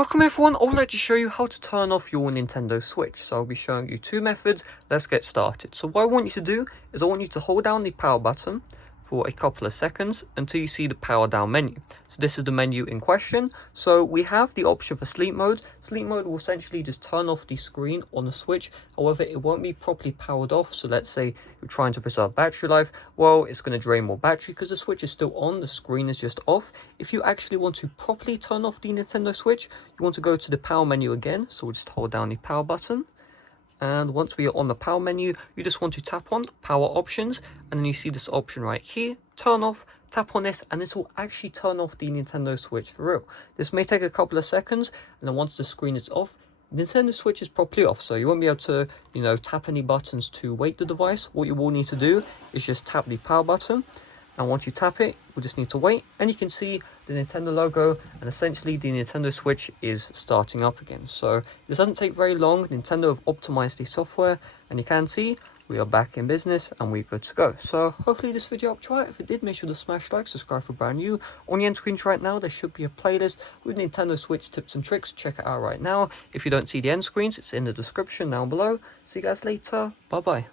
Welcome everyone, I would like to show you how to turn off your Nintendo Switch. So I'll be showing you two methods. Let's get started. So what I want you to do is I want you to hold down the power button for a couple of seconds until you see the power down menu. So this is the menu in question. So we have the option for sleep mode. Sleep mode will essentially just turn off the screen on the Switch. However, it won't be properly powered off. So let's say you're trying to preserve battery life. Well, it's going to drain more battery because the Switch is still on. The screen is just off. If you actually want to properly turn off the Nintendo Switch, you want to go to the power menu again. So we'll just hold down the power button. And once we are on the power menu, you just want to tap on power options, and then you see this option right here, turn off. Tap on this and this will actually turn off the Nintendo Switch for real. This may take a couple of seconds, and then once the screen is off, Nintendo Switch is properly off, so you won't be able to, tap any buttons to wake the device. What you will need to do is just tap the power button, and once you tap it, you'll just need to wait, and you can see the Nintendo logo, and essentially the Nintendo Switch is starting up again. So this doesn't take very long. Nintendo have optimized the software, and you can see we are back in business and we're good to go. So hopefully this video helped you out. If it did, make sure to smash like, subscribe for brand new. On the end screens right now, there should be a playlist with Nintendo Switch tips and tricks. Check it out right now. If you don't see the end screens, it's in the description down below. See you guys later. Bye bye.